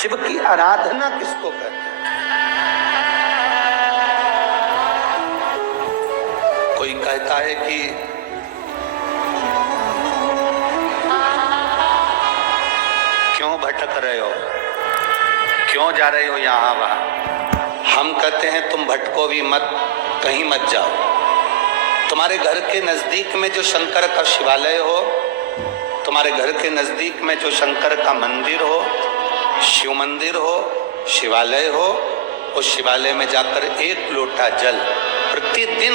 शिव की आराधना किसको कहते हैं? कोई कहता है कि क्यों भटक रहे हो, क्यों जा रहे हो यहाँ वहाँ। हम कहते हैं तुम भटको भी मत, कहीं मत जाओ। तुम्हारे घर के नजदीक में जो शंकर का शिवालय हो, तुम्हारे घर के नजदीक में जो शंकर का मंदिर हो, शिव मंदिर हो, शिवालय हो, उस शिवालय में जाकर एक लोटा जल प्रतिदिन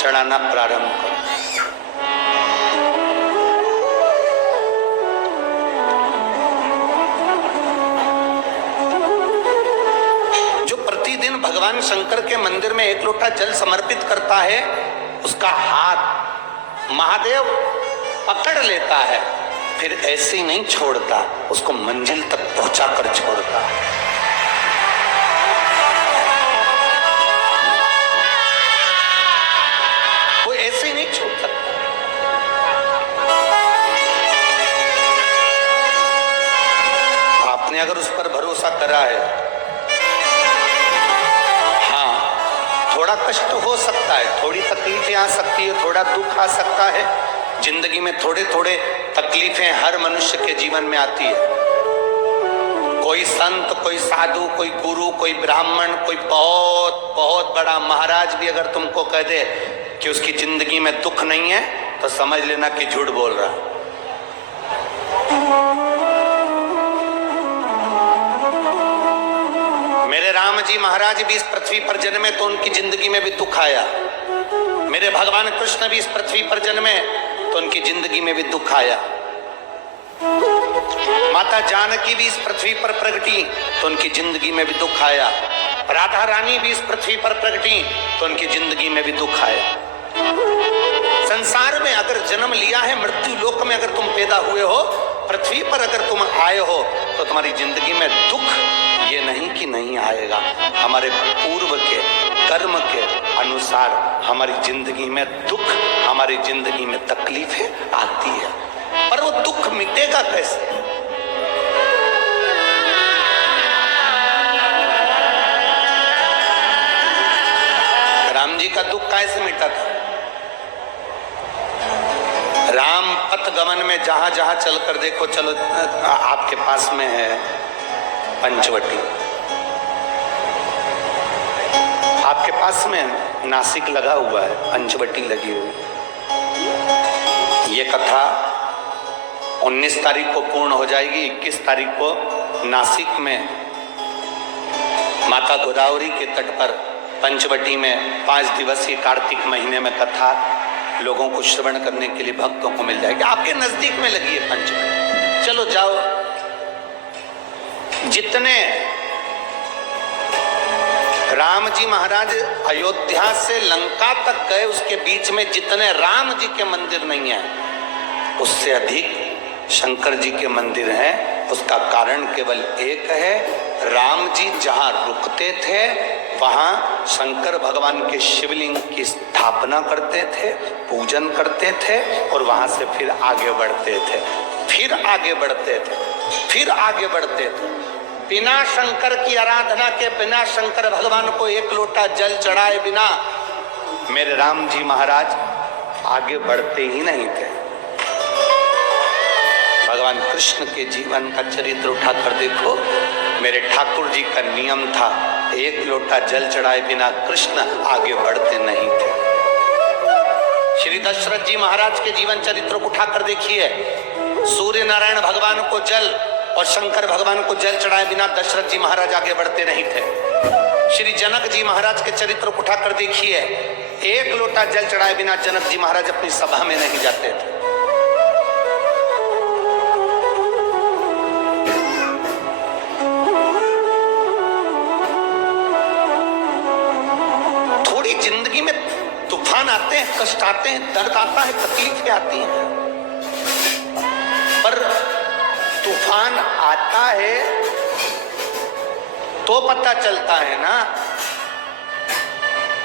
चढ़ाना प्रारंभ करो। जो प्रतिदिन भगवान शंकर के मंदिर में एक लोटा जल समर्पित करता है, उसका हाथ महादेव पकड़ लेता है, फिर ऐसे ही नहीं छोड़ता, उसको मंजिल तक पहुंचाकर छोड़ता है। वो ऐसे ही नहीं छोड़ सकता। आपने अगर उस पर भरोसा करा है, हाँ, थोड़ा कष्ट हो सकता है, थोड़ी तकलीफें आ सकती है, थोड़ा दुख आ सकता है। जिंदगी में थोड़े थोड़े तकलीफें हर मनुष्य के जीवन में आती है। कोई संत, कोई साधु, कोई गुरु, कोई ब्राह्मण, कोई बहुत बहुत बड़ा महाराज भी अगर तुमको कह दे कि उसकी जिंदगी में दुख नहीं है, तो समझ लेना कि झूठ बोल रहा। मेरे राम जी महाराज भी इस पृथ्वी पर जन्मे तो उनकी जिंदगी में भी दुख आया। मेरे भगवान कृष्ण भी इस पृथ्वी पर जन्मे तो उनकी जिंदगी में भी दुख आया। माता जानकी भी इस पृथ्वी पर प्रगटी तो उनकी जिंदगी में भी दुख आया। राधा रानी भी इस पृथ्वी पर प्रगटी तो उनकी जिंदगी में भी दुख आया। संसार में अगर जन्म लिया है, मृत्यु लोक में अगर तुम पैदा हुए हो, पृथ्वी पर अगर तुम आए हो, तो तुम्हारी जिंदगी में दुख ये नहीं कि नहीं आएगा। हमारे पूर्व के कर्म के अनुसार हमारी जिंदगी में दुख, हमारी जिंदगी में तकलीफें आती है, पर वो दुख मिटेगा कैसे? राम जी का दुख कैसे मिटा था? राम पथ गमन में जहां जहां चलकर देखो, चलो आपके पास में है पंचवटी, आपके पास में नासिक लगा हुआ है, पंचवटी लगी हुई। ये कथा 19 तारीख को पूर्ण हो जाएगी। 21 तारीख को नासिक में माता गोदावरी के तट पर पंचवटी में 5 दिवसीय कार्तिक महीने में कथा लोगों को श्रवण करने के लिए भक्तों को मिल जाएगी। आपके नजदीक में लगी है पंचवटी, चलो जाओ। जितने राम जी महाराज अयोध्या से लंका तक गए, उसके बीच में जितने राम जी के मंदिर नहीं है, उससे अधिक शंकर जी के मंदिर हैं। उसका कारण केवल एक है, राम जी जहां रुकते थे वहां शंकर भगवान के शिवलिंग की स्थापना करते थे, पूजन करते थे, और वहां से फिर आगे बढ़ते थे, फिर आगे बढ़ते थे, फिर आगे बढ़ते थे। बिना शंकर की आराधना के, बिना शंकर भगवान को एक लोटा जल चढ़ाए बिना मेरे राम जी महाराज आगे बढ़ते ही नहीं थे। भगवान कृष्ण के जीवन का चरित्र उठाकर देखो। मेरे ठाकुर जी का नियम था, एक लोटा जल चढ़ाए बिना कृष्ण आगे बढ़ते नहीं थे। श्री दशरथ जी महाराज के जीवन चरित्र को उठाकर देखिए। सूर्य नारायण भगवान को जल और शंकर भगवान को जल चढ़ाए बिना दशरथ जी महाराज आगे बढ़ते नहीं थे। श्री जनक जी महाराज के चरित्र को उठाकर देखिए। एक लोटा जल चढ़ाए बिना जनक जी महाराज अपनी सभा में नहीं जाते थे। थोड़ी जिंदगी में तूफान आते हैं, कष्ट आते हैं, दर्द आता है, तकलीफें आती हैं, पर तूफान आता है तो पता चलता है ना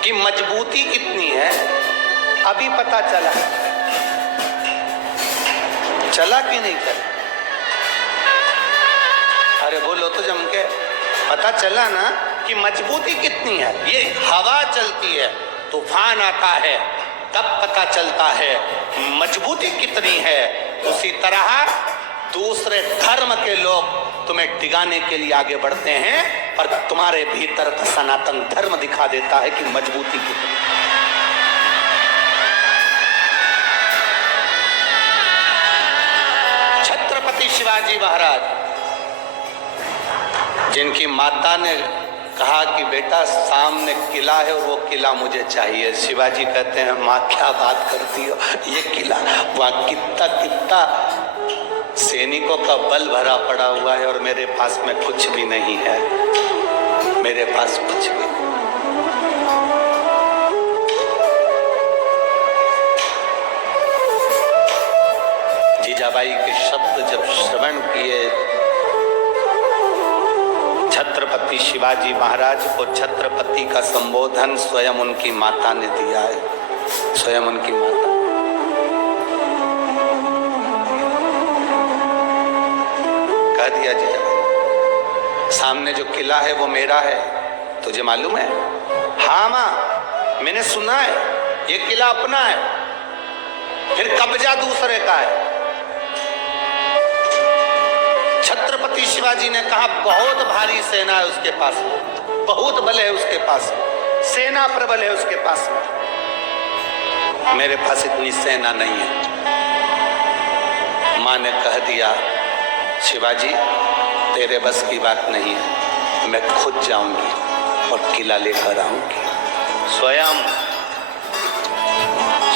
कि मजबूती कितनी है। अभी पता चला कि नहीं चला? अरे के बोलो तो जम के। पता चला ना कि मजबूती कितनी है। ये हवा चलती है, तूफान आता है, तब पता चलता है मजबूती कितनी है। उसी तरह दूसरे धर्म के लोग तुम्हें डिगाने के लिए आगे बढ़ते हैं, पर तुम्हारे भीतर का सनातन धर्म दिखा देता है कि मजबूती कितनी। छत्रपति शिवाजी महाराज, जिनकी माता ने कहा कि बेटा सामने किला है और वो किला मुझे चाहिए, शिवाजी कहते हैं माँ क्या बात करती हो, ये किला वहाँ कितना कितना सैनिकों का बल भरा पड़ा हुआ है और मेरे पास में कुछ भी नहीं है, मेरे पास कुछ भी नहीं। जीजाबाई के शब्द जब श्रवण किए छत्रपति शिवाजी महाराज को, छत्रपति का संबोधन स्वयं उनकी माता ने दिया है, स्वयं उनकी माता। कह दिया जीजाबाई, सामने जो किला है वो मेरा है, तुझे मालूम है? हाँ माँ, मैंने सुना है ये किला अपना है, फिर कब्जा दूसरे का है। छत्रपति शिवाजी ने कहा बहुत भारी सेना है उसके पास, बहुत बल है उसके पास, सेना प्रबल है उसके पास, मेरे पास इतनी सेना नहीं है। मां ने कह दिया शिवाजी तेरे बस की बात नहीं है, मैं खुद जाऊंगी और किला लेकर आऊंगी। स्वयं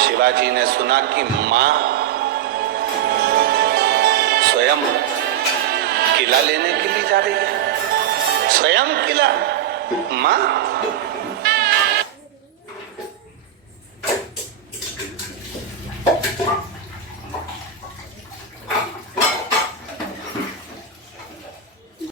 शिवाजी ने सुना कि मां स्वयं किला लेने के लिए जा रही है, स्वयं किला। मां